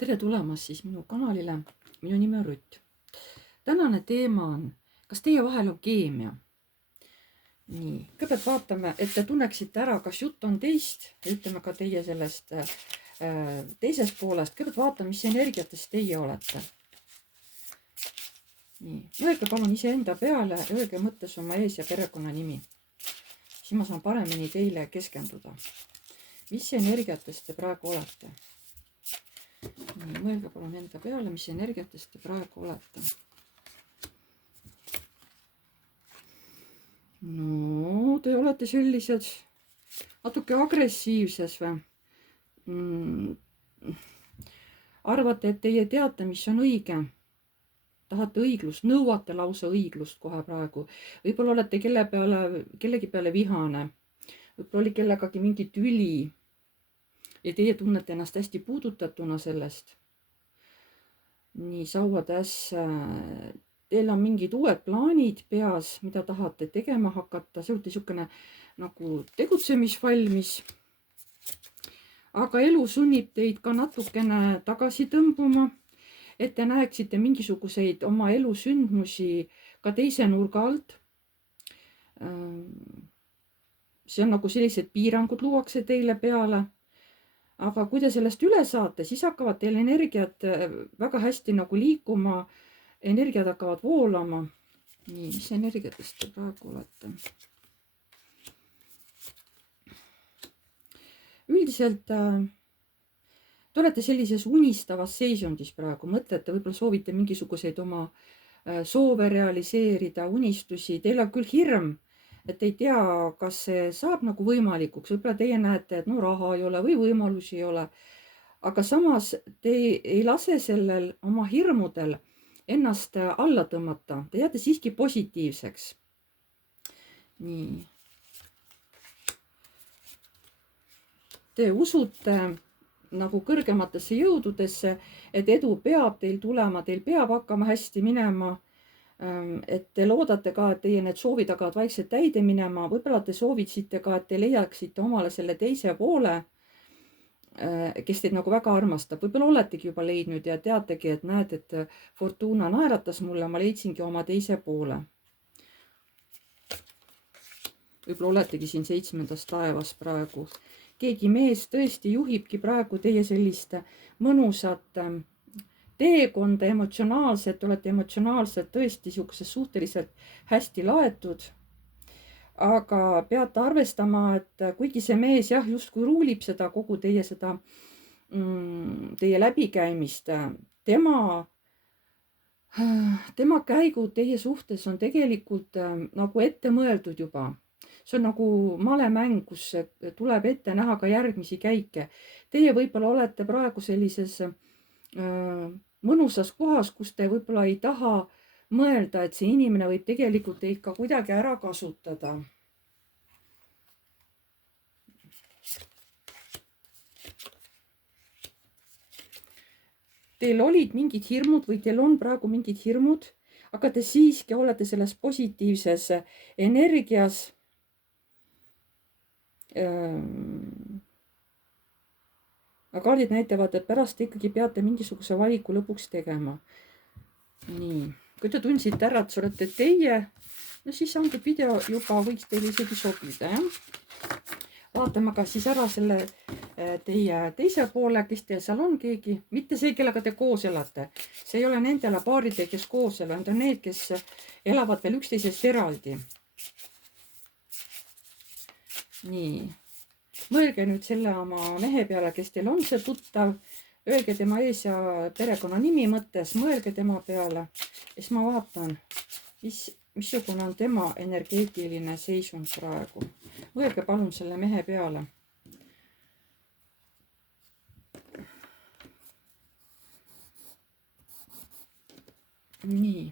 Tere tulemast siis minu kanalile. Minu nimi on Rutt. Tänane teema on, kas teie vahel on keemia? Nii, kõigepealt vaatame, et te tunneksite ära, kas jutt on teist, ütleme ka teie sellest teisest poolest. Kõigepealt vaatame, mis energiates teie olete. Nii, mõelge palun iseenda peale, öelge mõttes oma ees- ja perekonnanimi. Siis ma saan paremini teile keskenduda. Mis energiates te praegu olete? Nii, mõelge palun enda peale, mis energiates te praegu olete. No, te olete sellised natuke agressiivses või? Arvate, et teie teate, mis on õige. Tahate õiglust, nõuate lausa õiglust kohe praegu. Võib-olla olete kellegi peale vihane. Võib-olla oli kellegagi mingi tüli. Ja teie tunnete ennast hästi puudutatuna sellest. Nii, sauatäss. Teil on mingid uued plaanid peas, mida tahate tegema hakata. See olete niisugune nagu tegutsemisvalmis. Aga elu sunnib teid ka natukene tagasi tõmbuma, et te näeksite mingisuguseid oma elu sündmusi ka teise nurga alt. See on nagu sellised piirangud luuakse teile peale. Aga kui te sellest üle saate, siis hakkavad teil energiat väga hästi nagu liikuma, energiat hakkavad voolama. Nii, mis energiatest te praegu olete? Üldiselt te olete sellises unistavas seisundis praegu, mõtlete, võib-olla soovite mingisuguseid oma soove realiseerida, unistusi. Teil on küll hirm, et ei tea, kas see saab nagu võimalikuks. Võib-olla teie näete, et no raha ei ole või võimalusi ei ole. Aga samas te ei lase sellel oma hirmudel ennast alla tõmmata. Te jääte siiski positiivseks. Nii. Te usute nagu kõrgematesse jõududesse, et edu peab teil tulema, teil peab hakkama hästi minema. Et te loodate ka, et teie need soovid hakkavad vaikselt täide minema. Võib-olla te sooviksite ka, et te leiaksite omale selle teise poole, kes teid nagu väga armastab. Võib-olla oletegi juba leidnud ja teategi, et näed, et Fortuna naeratas mulle, ma leidsingi oma teise poole. Võib-olla oletegi siin 7. taevas praegu. Keegi mees tõesti juhibki praegu teie sellist mõnusat teekonda emotsionaalselt, olete emotsionaalselt tõesti niisuguses suhteliselt hästi laetud. Aga peate arvestama, et kuigi see mees jah, justkui ruulib seda kogu teie seda teie läbikäimist, tema käigud teie suhtes on tegelikult nagu ette mõeldud juba. See on nagu malemäng, kus tuleb ette näha ka järgmisi käike. Teie võib-olla olete praegu sellises mõnusas kohas, kus te võib-olla ei taha mõelda, et see inimene võib tegelikult teid ka kuidagi ära kasutada. Teil olid mingid hirmud või teil on praegu mingid hirmud, aga te siiski olete selles positiivses energias. Aga kaardid näitavad, et pärast ikkagi peate mingisuguse valiku lõpuks tegema. Nii, kui te tundsite ära, et see olete teie, no siis antud video juba võiks teile isegi sobida. Vaatame ka siis ära selle teie teise poole, kes teil seal on keegi, mitte see, kellega te koos elate. See ei ole nendele paaridele, kes koos elavad, on need, kes elavad veel üksteisest eraldi. Nii. Mõelge nüüd selle oma mehe peale, kes teil on see tuttav, öelge tema ees- ja perekonnanimi mõttes, mõelge tema peale. Siis ma vaatan, missugune on tema energeetiline seisund praegu. Mõelge palun selle mehe peale. Nii.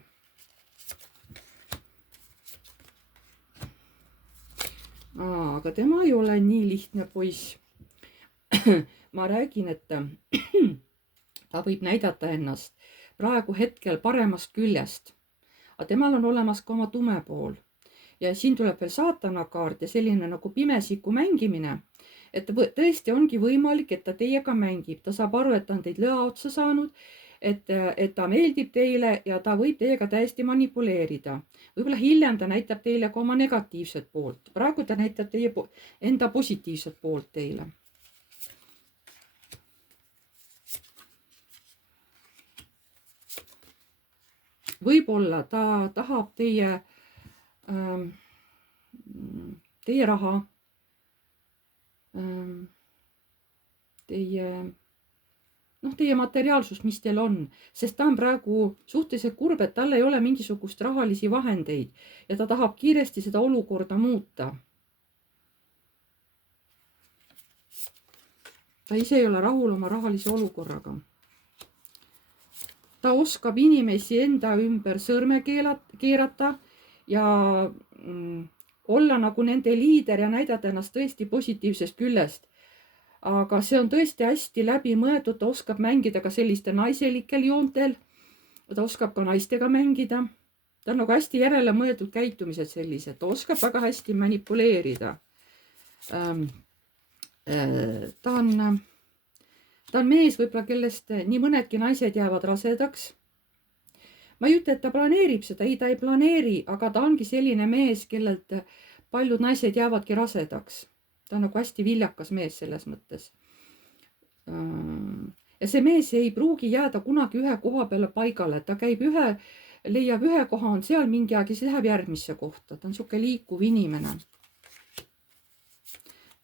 Aga tema ei ole nii lihtne poiss. Ma räägin, et ta võib näidata ennast praegu hetkel paremast küljest. Aga temal on olemas ka oma tume pool. Ja siin tuleb veel saatana kaart ja selline nagu pimesiku mängimine. et tõesti ongi võimalik, et ta teiega mängib, ta saab aru, et ta on teid lõa otsa saanud, et ta meeldib teile ja ta võib teiega täiesti manipuleerida. Võib-olla hiljem ta näitab teile ka oma negatiivset poolt. Praegu ta näitab teie enda positiivset poolt teile. Võib-olla ta tahab teie raha, teie materiaalsust, mis teil on, sest ta on praegu suhteliselt kurb, et tal ei ole mingisugust rahalisi vahendeid ja ta tahab kiiresti seda olukorda muuta. Ta ise ei ole rahul oma rahalise olukorraga. Ta oskab inimesi enda ümber sõrme keerata ja olla nagu nende liider ja näidata ennast tõesti positiivsest küljest. Aga see on tõesti hästi läbimõeldud, ta oskab mängida ka selliste naiselikel joontel. Ta oskab ka naistega mängida. Ta on nagu hästi järele mõeldud käitumised sellised, ta oskab väga hästi manipuleerida. Ta on mees võib-olla, kellest nii mõnedki naised jäävad rasedaks. Ma ei ütle, et ta planeerib seda, ei, ta ei planeeri, aga ta ongi selline mees, kellelt paljud naised jäävadki rasedaks. Ta on nagu hästi viljakas mees selles mõttes. Ja see mees ei pruugi jääda kunagi ühe koha peale paigale, ta käib leiab ühe koha, on seal mingi aeg ja siis läheb järgmisse kohta. Ta on sihuke liikuv inimene.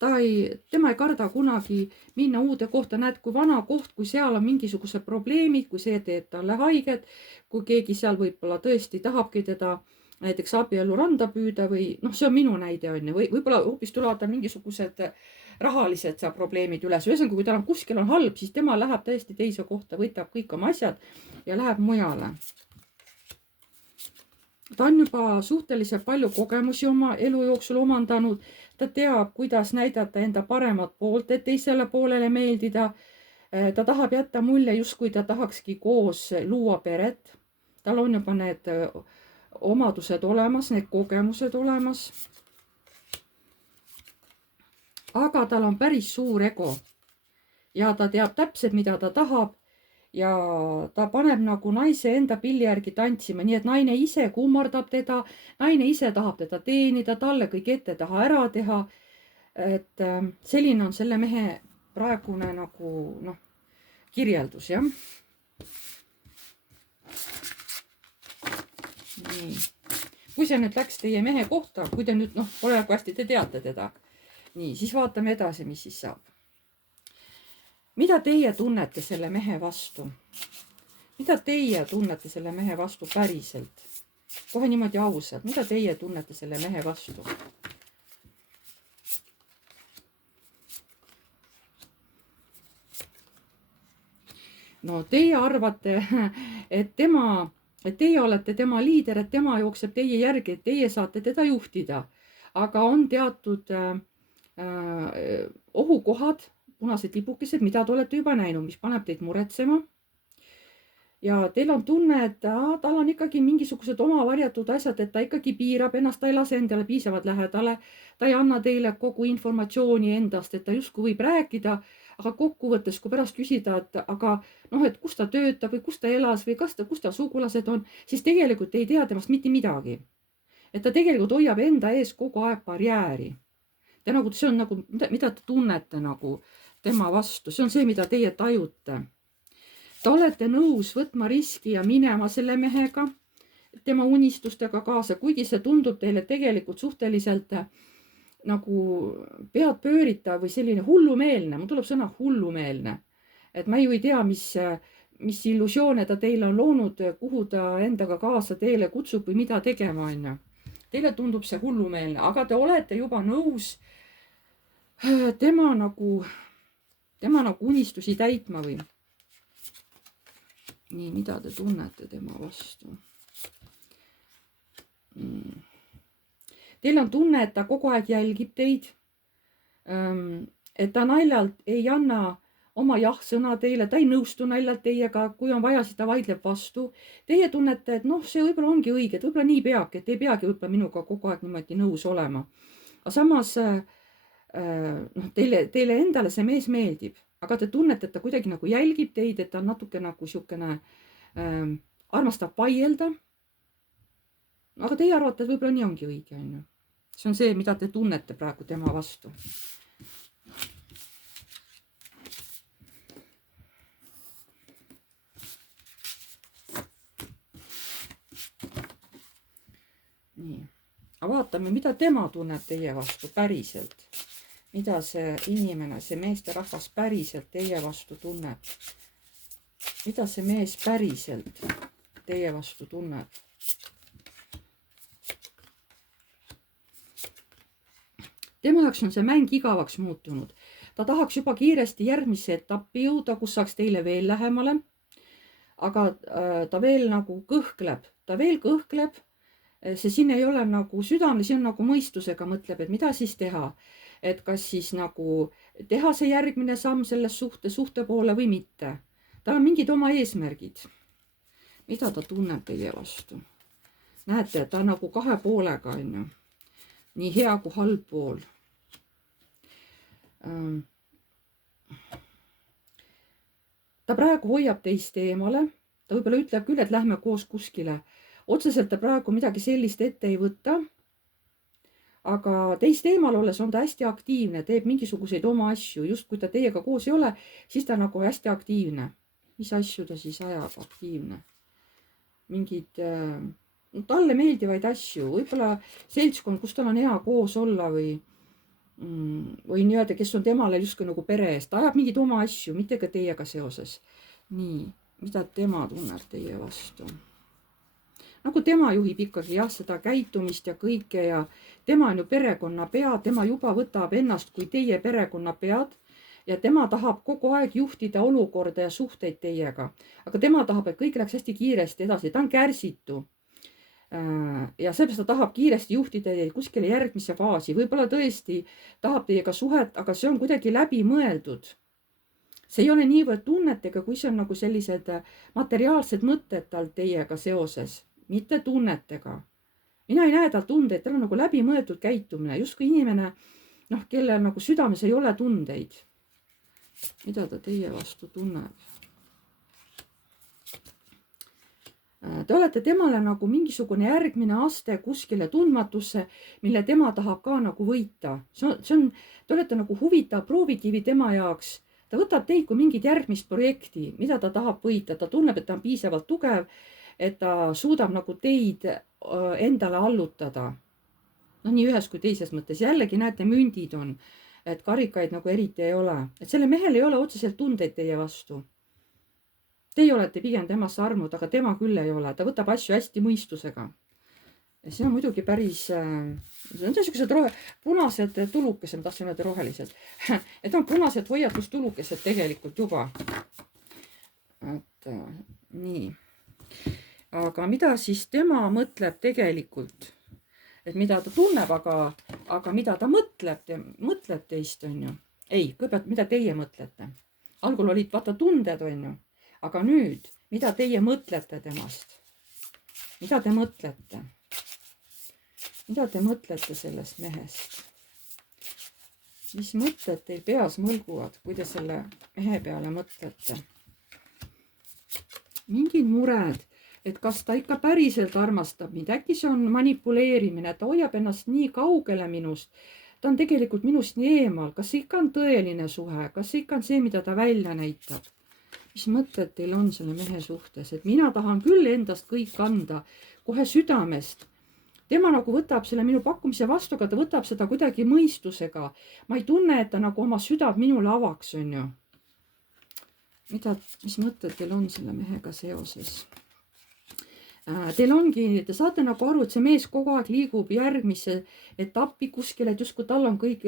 Tema ei karda kunagi minna uude kohta, näed, kui vana koht, kui seal on mingisugused probleemid, kui see teeb talle haiget, kui keegi seal võib-olla tõesti tahabki teda näiteks abielu randa püüda või see on minu näide on ju, või võib-olla hoopis tulevad tal mingisugused rahalised probleemid üles. Ühesõnaga, kui tal on kuskil on halb, siis tema läheb täiesti teise kohta, võtab kõik oma asjad ja läheb mujale. Ta on juba suhteliselt palju kogemusi oma elu jooksul omandanud. Ta teab, kuidas näidata enda paremat poolt, et teisele poolele meeldida. Ta tahab jätta mulje, justkui ta tahakski koos luua peret. Tal on juba need omadused olemas, need kogemused olemas. Aga tal on päris suur ego ja ta teab täpselt, mida ta tahab ja ta paneb nagu naise enda pilli järgi tantsima, nii et naine ise kummardab teda, naine ise tahab teda teenida, talle kõik ette taha ära teha. Et selline on selle mehe praegune nagu kirjeldus, jah. Nii. Kui see nüüd läks teie mehe kohta, kui te nüüd, pole nagu hästi, te teate teda. Nii, siis vaatame edasi, mis siis saab. Mida teie tunnete selle mehe vastu? Mida teie tunnete selle mehe vastu päriselt? Kohe niimoodi ausalt, mida teie tunnete selle mehe vastu? No teie arvate, et teie olete tema liider, et tema jookseb teie järgi, et teie saate teda juhtida. Aga on teatud ohukohad, punased lipukesed, mida te olete juba näinud, mis paneb teid muretsema. Ja teil on tunne, et tal on ikkagi mingisugused oma varjatud asjad, et ta ikkagi piirab ennast, ta ei lase endale piisavalt lähedale. Ta ei anna teile kogu informatsiooni endast, et ta justkui võib rääkida, aga kokkuvõttes, kui pärast küsida, et kus ta töötab või kus ta elas või kus ta sugulased on, siis tegelikult ei tea temast mitte midagi. Et ta tegelikult hoiab enda ees kogu aeg barjääri. See on nagu, mida te tunnete nagu tema vastu, see on see, mida teie tajute. Te olete nõus võtma riski ja minema selle mehega, tema unistustega kaasa, kuigi see tundub teile tegelikult suhteliselt nagu pead pöörita või selline hullumeelne, mul tuleb sõna hullumeelne. Et ma ju ei tea, mis illusioone ta teile on loonud, kuhu ta endaga kaasa teile kutsub või mida tegema on. Teile tundub see hullumeelne, aga te olete juba nõus tema nagu unistusi täitma või. Nii, mida te tunnete tema vastu? Teil on tunne, et ta kogu aeg jälgib teid. Et ta naljalt ei anna oma jah-sõna teile, ta ei nõustu naljalt teiega, kui on vaja, siis ta vaidleb vastu. Teie tunnete, et see võib-olla ongi õige, et võib-olla nii peabki, et ei peagi võib-olla minuga kogu aeg niimoodi nõus olema. Aga samas noh, teile endale see mees meeldib, aga te tunnete, et ta kuidagi nagu jälgib teid, et ta on natuke nagu siukene armastab vaielda. Aga teie arvate, et võib-olla nii ongi õige, on ju. See on see, mida te tunnete praegu tema vastu. Nii. Aga vaatame, mida tema tunneb teie vastu päriselt. Mida see inimene, see meesterahvas päriselt teie vastu tunneb. Mida see mees päriselt teie vastu tunneb. Tema jaoks on see mäng igavaks muutunud. Ta tahaks juba kiiresti järgmisse etappi jõuda, kus saaks teile veel lähemale. Aga ta veel nagu kõhkleb. Ta veel kõhkleb. See siin ei ole nagu südamel, see on nagu mõistusega mõtleb, et mida siis teha. Et kas siis nagu teha see järgmine samm selles suhte poole või mitte. Tal on mingid oma eesmärgid. Mida ta tunneb teie vastu? Näete, ta nagu kahe poolega, on ju. Nii hea kui halb pool. Ta praegu hoiab teist eemale. Ta võib-olla ütleb küll, et lähme koos kuskile. Otseselt ta praegu midagi sellist ette ei võta. Aga teist eemal olles on ta hästi aktiivne, teeb mingisuguseid oma asju. Just kui ta teiega koos ei ole, siis ta nagu hästi aktiivne. Mis asju ta siis ajab aktiivne? Mingid talle meeldivaid asju. Võib-olla seltskond, kus tal on hea koos olla või nii-öelda, kes on temale justkui nagu pere eest. Ta ajab mingid oma asju, mitte ka teiega seoses. Nii, mida tema tunneb teie vastu? Nagu tema juhib ikkagi seda käitumist ja kõike ja tema on ju perekonna pea, tema juba võtab ennast kui teie perekonna pead ja tema tahab kogu aeg juhtida olukorda ja suhteid teiega. Aga tema tahab, et kõik läks hästi kiiresti edasi, ta on kärsitu. Ja sellepärast ta tahab kiiresti juhtida teid kuskile järgmisse faasi. Võib-olla tõesti tahab teiega suhet, aga see on kuidagi läbi mõeldud. See ei ole niivõrd tunnetega, kui see on nagu sellised materiaalsed mõtted tal teiega seoses, mitte tunnetega. Mina ei näe tal tundeid, tal on nagu läbi mõeldud käitumine, justkui inimene, kellel nagu südames ei ole tundeid. Mida ta teie vastu tunneb? Te olete temale nagu mingisugune järgmine aste kuskile tundmatusse, mille tema tahab ka nagu võita. Te olete nagu huvitav proovikivi tema jaoks. Ta võtab teid kui mingit järgmist projekti, mida ta tahab võita. Ta tunneb, et ta on piisavalt tugev, et ta suudab nagu teid endale allutada. Nii ühes kui teises mõttes. Jällegi näete, mündid on, et karikaid nagu eriti ei ole. Et selle mehel ei ole otseselt tundeid teie vastu. Teie olete pigem temasse armud, aga tema küll ei ole. Ta võtab asju hästi mõistusega. Ja see on muidugi päris, see on sellised punased tulukesed, ma tahtsin öelda rohelised. Et on punased hoiatustulukesed tegelikult juba. Et nii. Aga mida siis tema mõtleb tegelikult? Et mida ta tunneb, aga mida ta mõtleb teist, on ju. Ei, kõigepealt, mida teie mõtlete? Algul olid vaata tunded, on ju. Aga nüüd, mida teie mõtlete temast? Mida te mõtlete? Mida te mõtlete sellest mehest? Mis mõtted teil peas mõlguvad, kui te selle mehe peale mõtlete? Mingid mured, et kas ta ikka päriselt armastab mind, äkki see on manipuleerimine, ta hoiab ennast nii kaugele minust, ta on tegelikult minust nii eemal, kas see ikka on tõeline suhe, kas see ikka on see, mida ta välja näitab? Mis mõtted teil on selle mehe suhtes, et mina tahan küll endast kõik anda, kohe südamest. Tema nagu võtab selle minu pakkumise vastu, aga ta võtab seda kuidagi mõistusega. Ma ei tunne, et ta nagu oma südab minule avaks, on ju. Mis mõtted teil on selle mehega seoses? Teil ongi, te saate nagu aru, et see mees kogu aeg liigub järgmisse etappi kuskile, et justkui tal on kõik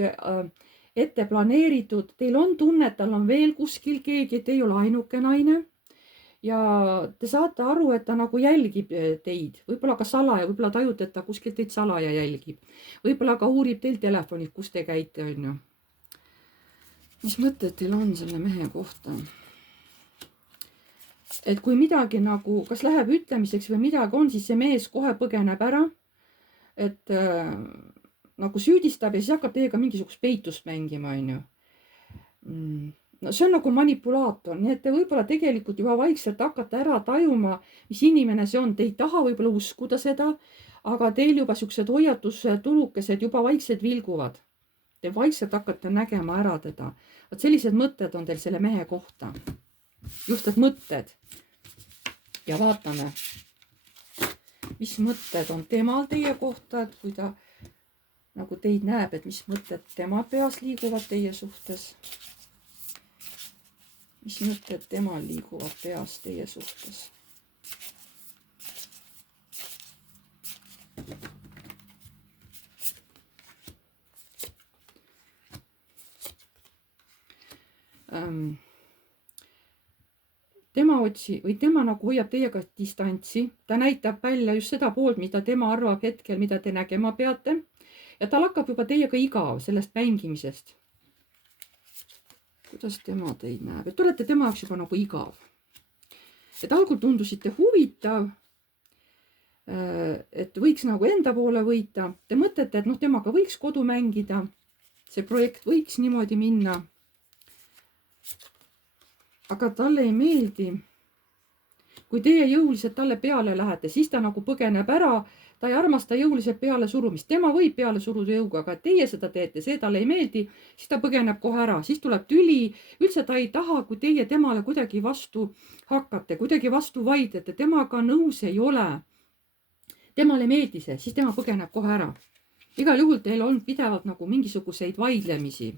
ette planeeritud, teil on tunne, et tal on veel kuskil keegi, et ei ole ainuke naine. Ja te saate aru, et ta nagu jälgib teid, võib-olla ka salaja, võib-olla tajute, et ta kuskilt teid salaja jälgib. Võib-olla ka uurib teil telefonit, kus te käite, on ju. Mis mõtted teil on selle mehe kohta? Et kui midagi nagu, kas läheb ütlemiseks või midagi on, siis see mees kohe põgeneb ära. Et nagu süüdistab ja siis hakkab teiega mingisugust peitust mängima, on ju. No see on nagu manipulaator, nii et te võib-olla tegelikult juba vaikselt hakkate ära tajuma, mis inimene see on. Te ei taha võib-olla uskuda seda, aga teil juba siuksed hoiatustulukesed juba vaikselt vilguvad. Te vaikselt hakkate nägema ära teda. Vot sellised mõtted on teil selle mehe kohta. Just need mõtted. Ja vaatame, mis mõtted on temal teie kohta, et kui ta nagu teid näeb, et mis mõtted tema peas liiguvad teie suhtes. Mis mõtted temal liiguvad peas teie suhtes. Tema nagu hoiab teiega distantsi, ta näitab välja just seda poolt, mida tema arvab hetkel, mida te nägema peate. Ja tal hakkab juba teiega igav sellest mängimisest. Kuidas tema teid näeb? Et olete tema jaoks juba nagu igav. Et algul tundusite huvitav, et võiks nagu enda poole võita. Te mõtlete, et temaga võiks kodu mängida. See projekt võiks niimoodi minna. Aga talle ei meeldi. Kui teie jõuliselt talle peale lähete, siis ta nagu põgeneb ära. Ta ei armasta jõuliselt peale surumist. Tema võib peale suruda jõuga, aga teie seda teete, see talle ei meeldi, siis ta põgeneb kohe ära. Siis tuleb tüli. Üldse ta ei taha, kui teie temale kuidagi vastu hakkate, kuidagi vastu vaidlete, temaga nõus ei ole. Temale ei meeldi see, siis tema põgeneb kohe ära. Igal juhul teil on pidevalt nagu mingisuguseid vaidlemisi.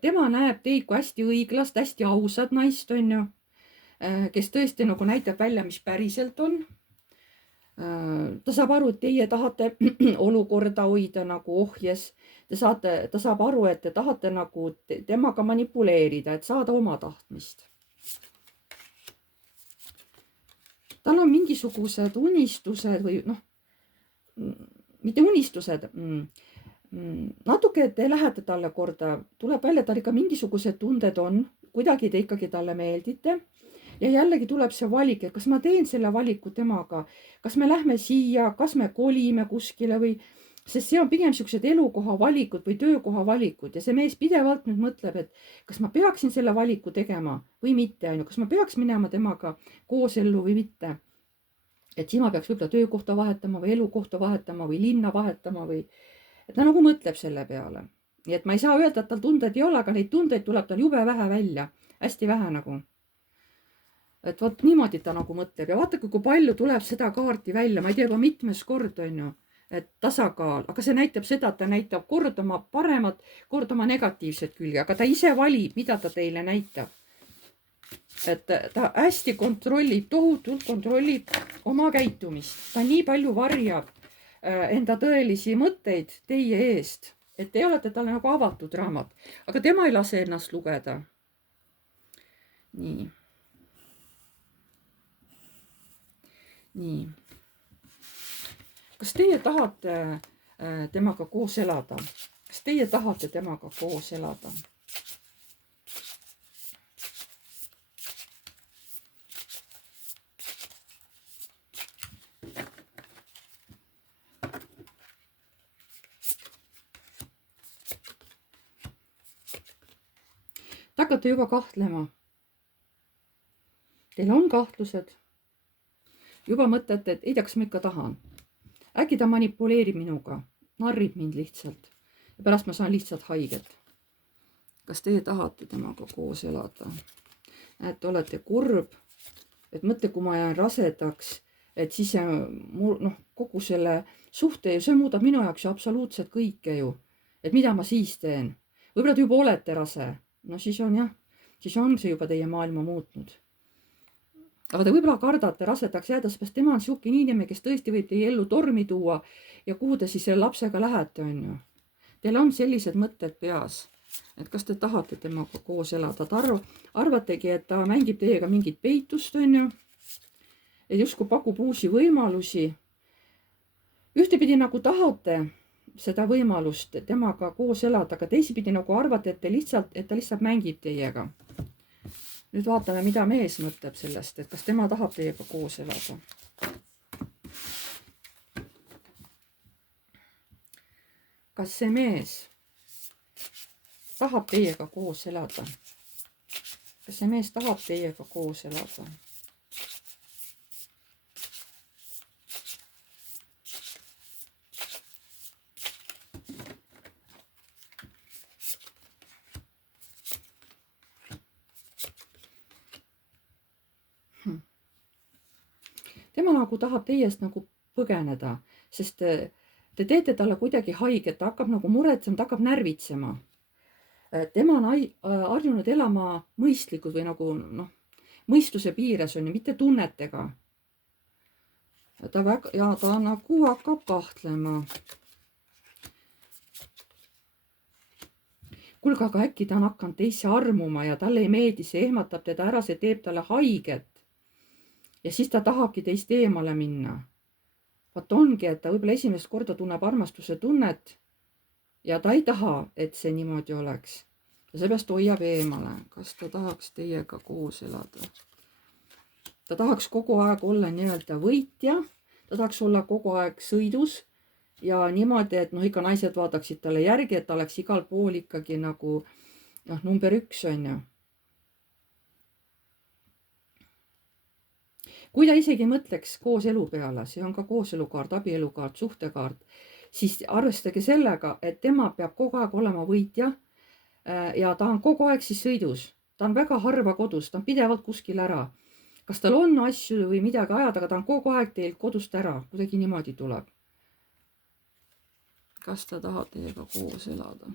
Tema näeb teid kui hästi õiglast, hästi ausad naist, on ju, kes tõesti nagu näitab välja, mis päriselt on. Ta saab aru, et teie tahate olukorda hoida nagu ohjes. Ta saab aru, et te tahate nagu temaga manipuleerida, et saada oma tahtmist. Tal on mingisugused unistused või mitte unistused. Natuke te lähete talle korda, tuleb välja, tal ikka mingisugused tunded on, kuidagi te ikkagi talle meeldite. Ja jällegi tuleb see valik, et kas ma teen selle valiku temaga, kas me lähme siia, kas me kolime kuskile või, sest see on pigem siuksed elukoha valikud või töökoha valikud ja see mees pidevalt nüüd mõtleb, et kas ma peaksin selle valiku tegema või mitte, kas ma peaks minema temaga koos ellu või mitte. Et siis ma peaks võib-olla töökohta vahetama või elukohta vahetama või linna vahetama või, et ta nagu mõtleb selle peale. Nii et ma ei saa öelda, et tal tunded ei ole, aga neid tundeid tuleb tal jube vähe välja, hästi vähe nagu. Et vot niimoodi ta nagu mõtleb ja vaadake, kui palju tuleb seda kaarti välja, ma ei tea, juba mitmes kord on ju, et tasakaal, aga see näitab seda, et ta näitab kord oma paremat, kord oma negatiivset külge, aga ta ise valib, mida ta teile näitab. Et ta hästi kontrollib, tohutult kontrollib oma käitumist, ta nii palju varjab enda tõelisi mõtteid teie eest, et te olete talle nagu avatud raamat, aga tema ei lase ennast lugeda. Nii. Nii. Kas teie tahate temaga koos elada? Kas teie tahate temaga koos elada? Te hakkate juba kahtlema. Teil on kahtlused. Juba mõtlete, et ei tea, kas ma ikka tahan. Äkki ta manipuleerib minuga, narrib mind lihtsalt. Ja pärast ma saan lihtsalt haiget. Kas teie tahate temaga koos elada? Et olete kurb, et mõtle, kui ma jään rasedaks, et siis kogu selle suhte, see muudab minu jaoks ju absoluutselt kõike ju. Et mida ma siis teen? Võib-olla te juba olete rase. No siis on jah, siis on see juba teie maailma muutnud. Aga te võib-olla kardate rasedaks jääda, sest tema on siuke inimene, kes tõesti võib teie ellu tormi tuua ja kuhu te siis selle lapsega lähete, on ju. Teil on sellised mõtted peas, et kas te tahate temaga koos elada. Ta arvategi, et ta mängib teiega mingit peitust, on ju. Et justkui pakub uusi võimalusi. Ühtepidi nagu tahate seda võimalust temaga koos elada, aga teisipidi nagu arvate, et ta lihtsalt mängib teiega. Nüüd vaatame, mida mees mõtleb sellest, et kas tema tahab teiega koos elada. kas see mees tahab teiega koos elada? Kas see mees tahab teiega koos elada? Tema nagu tahab teiest nagu põgeneda, sest te teete talle kuidagi haiget, ta hakkab nagu muretsema, ta hakkab närvitsema. Tema on harjunud elama mõistlikult või nagu mõistuse piires on ju, mitte tunnetega. Ta nagu hakkab kahtlema. Kuulge, aga äkki ta on hakanud teisse armuma ja talle ei meeldi, see ehmatab teda ära, see teeb talle haiget. Ja siis ta tahabki teist eemale minna. Vaat ongi, et ta võib-olla esimest korda tunneb armastuse tunnet ja ta ei taha, et see niimoodi oleks. Ja seepärast hoiab eemale. Kas ta tahaks teiega koos elada? Ta tahaks kogu aeg olla nii-öelda võitja. Ta tahaks olla kogu aeg sõidus ja niimoodi, et ikka naised vaataksid talle järgi, et ta oleks igal pool ikkagi nagu number 1 on ju. Kui ta isegi mõtleks koos elu peale, see on ka kooselukaart, abielukaart, suhtekaart, siis arvestage sellega, et tema peab kogu aeg olema võitja ja ta on kogu aeg siis sõidus. Ta on väga harva kodus, ta on pidevalt kuskil ära. Kas tal on asju või midagi ajada, aga ta on kogu aeg teilt kodust ära, kuidagi niimoodi tuleb. Kas ta tahab teiega koos elada?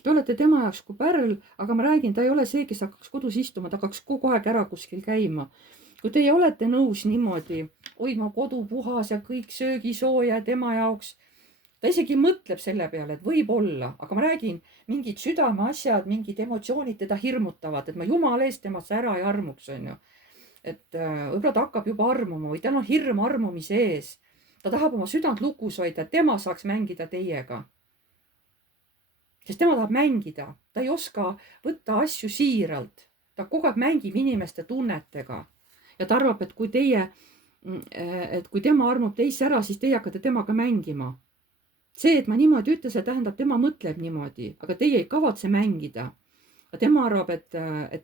Te olete tema jaoks kui pärl, aga ma räägin, ta ei ole see, kes hakkaks kodus istuma, ta hakkaks kogu aeg ära kuskil käima. Kui teie olete nõus niimoodi hoidma kodu puhas ja kõik söögisooja tema jaoks, ta isegi mõtleb selle peale, et võib olla, aga ma räägin, mingid südameasjad, mingid emotsioonid teda hirmutavad, et ma jumala eest temasse ära ei armuks, on ju. Et võib-olla ta hakkab juba armuma või tal on hirm armumise ees. Ta tahab oma südant lukus hoida, et tema saaks mängida teiega. Sest tema tahab mängida, ta ei oska võtta asju siiralt. Ta kogu aeg mängib inimeste tunnetega ja ta arvab, et kui tema armub teisse ära, siis teie hakkate temaga mängima. See, et ma niimoodi ütlen, see tähendab, tema mõtleb niimoodi, aga teie ei kavatse mängida. Tema arvab, et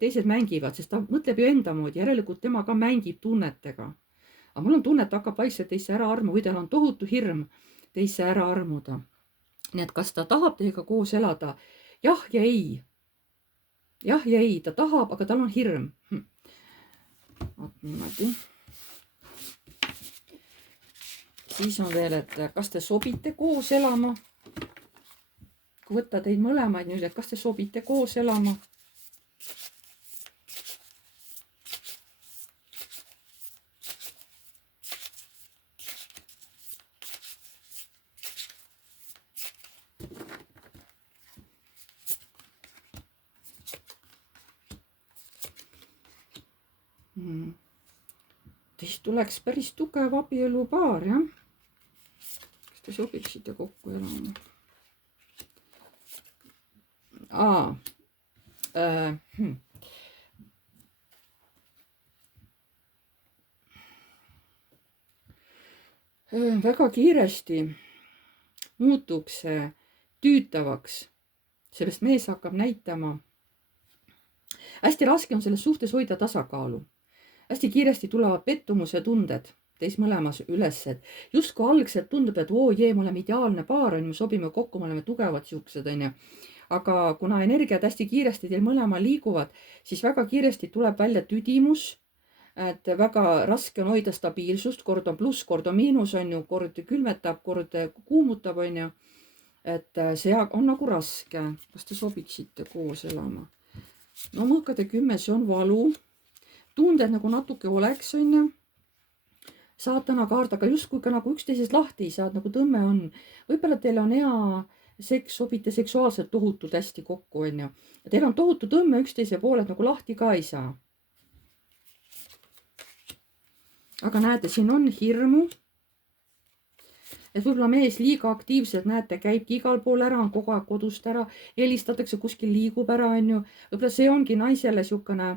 teised mängivad, sest ta mõtleb ju enda moodi, järelikult tema ka mängib tunnetega. Aga mul on tunne, et ta hakkab vaikselt teisse ära armu või tal on tohutu hirm teisse ära armuda. Nii et kas ta tahab teiega koos elada? Jah ja ei. Jah ja ei, ta tahab, aga tal on hirm. Vaat niimoodi. Siis on veel, et kas te sobite koos elama? Kui võtta teid mõlemaid nüüd, et kas te sobite koos elama? Teist tuleks päris tugev abielupaar, jah? Kas te sobiksite kokku elama? Väga kiiresti muutuks tüütavaks, sellest mees hakkab näitama. Hästi raske on selles suhtes hoida tasakaalu. Hästi kiiresti tulevad pettumuse tunded teis mõlemas üles, et justkui algselt tundub, et jee, me oleme ideaalne paar, me sobime kokku, me oleme tugevad siuksed, on ju. Aga kuna energiat hästi kiiresti teil mõlema liiguvad, siis väga kiiresti tuleb välja tüdimus, et väga raske on hoida stabiilsust, kord on pluss, kord on miinus, on ju, kord külmetab, kord kuumutab, on ju. Et see on nagu raske. Kas te sobiksite koos elama? No mõõkade 10, see on valu. Tunded nagu natuke oleks, on ju. Saatana kaart, aga justkui ka nagu üksteisest lahti ei saad, nagu tõmme on. Võibolla teil on hea seks, sobite seksuaalselt tohutult hästi kokku, on ju. Ja teil on tohutu tõmme üksteise poole, et nagu lahti ka ei saa. Aga näete, siin on hirmu. Et võib-olla mees liiga aktiivselt, näete, käibki igal pool ära, on kogu aeg kodust ära, helistatakse, kuskil liigub ära, on ju. Võib-olla see ongi naisele siukene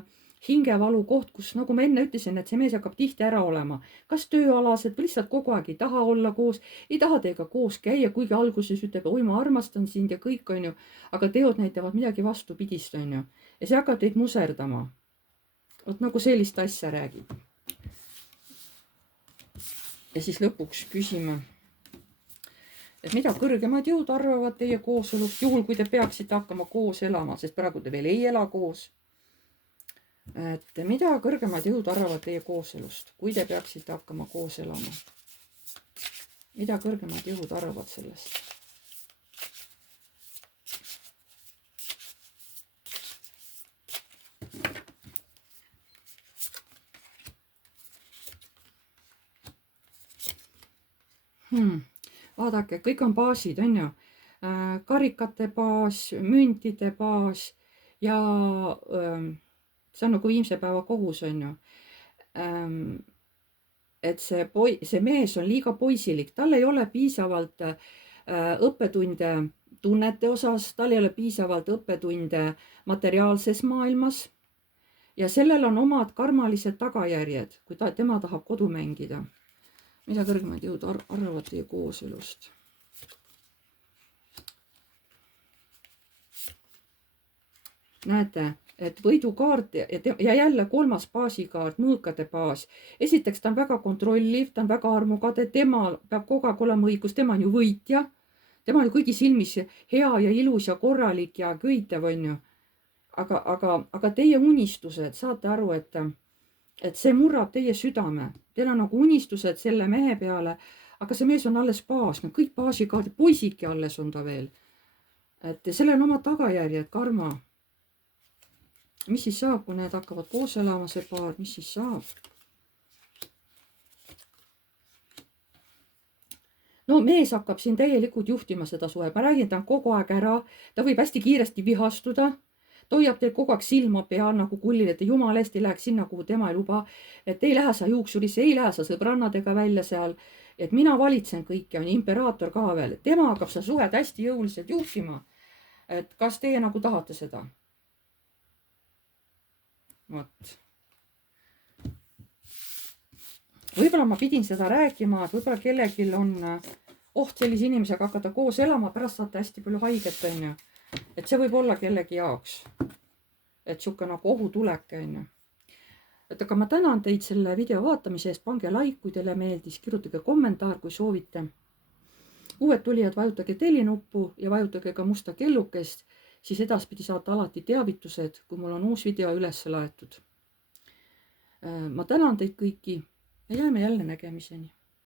hingevalu koht, kus, nagu ma enne ütlesin, et see mees hakkab tihti ära olema. Kas tööalaselt või lihtsalt kogu aeg ei taha olla koos, ei taha teiega koos käia, kuigi alguses ütleb, oi, ma armastan sind ja kõik, on ju. Aga teod näitavad midagi vastupidist, on ju. Ja see hakkab teid muserdama. Vot nagu sellist asja räägib. Ja siis lõpuks küsime, et mida kõrgemad jõud arvavad teie kooselust, juhul kui te peaksite hakkama koos elama, sest praegu te veel ei ela koos. Et mida kõrgemad jõud arvavad teie kooselust, kui te peaksite hakkama koos elama? Mida kõrgemad jõud arvavad sellest? Vaadake, kõik on baasid, on ju. Karikate baas, müntide baas ja see on nagu viimse päeva kohus, on ju. Et see mees on liiga poisilik, tal ei ole piisavalt õppetunde tunnete osas, tal ei ole piisavalt õppetunde materiaalses maailmas ja sellel on omad karmalised tagajärjed, kui tema tahab kodu mängida. Mida kõrgemad jõud arvavad teie kooselust? Näete, et võidukaart ja jälle kolmas baasikaart, mõõkade baas. Esiteks ta on väga kontrolliv, ta on väga armukade, tema peab kogu aeg olema õigus, tema on ju võitja. Tema on ju kõigi silmis hea ja ilus ja korralik ja köitev, on ju. Aga teie unistused, saate aru, et see murrab teie südame. Teil on nagu unistused selle mehe peale, aga see mees on alles baas, kõik baasikaardid, poisiki alles on ta veel. Et sellel on oma tagajärjed, karma. Mis siis saab, kui need hakkavad koos elama, see paar, mis siis saab? No mees hakkab siin täielikult juhtima seda suhe. Ma räägin, ta on kogu aeg ära, ta võib hästi kiiresti vihastuda. Ta hoiab teil kogu aeg silma peal nagu kullil, et jumal eest ei läheks sinna, kuhu tema ei luba. Et ei lähe sa juuksurisse, ei lähe sa sõbrannadega välja seal. Et mina valitsen kõike, on imperaator ka veel. Tema hakkab seda suhet hästi jõuliselt juhtima. Et kas teie nagu tahate seda? Vot. Võib-olla ma pidin seda rääkima, et võib-olla kellelgi on oht sellise inimesega hakata koos elama, pärast saate hästi palju haiget, on ju. Et see võib olla kellegi jaoks. Et siuke nagu ohutulek, on ju. Et aga ma tänan teid selle video vaatamise eest, pange like, kui teile meeldis, kirjutage kommentaar, kui soovite. Uued tulijad, vajutage tellinuppu ja vajutage ka musta kellukest, siis edaspidi saate alati teavitused, kui mul on uus video üles laetud. Ma tänan teid kõiki ja jääme jälle nägemiseni.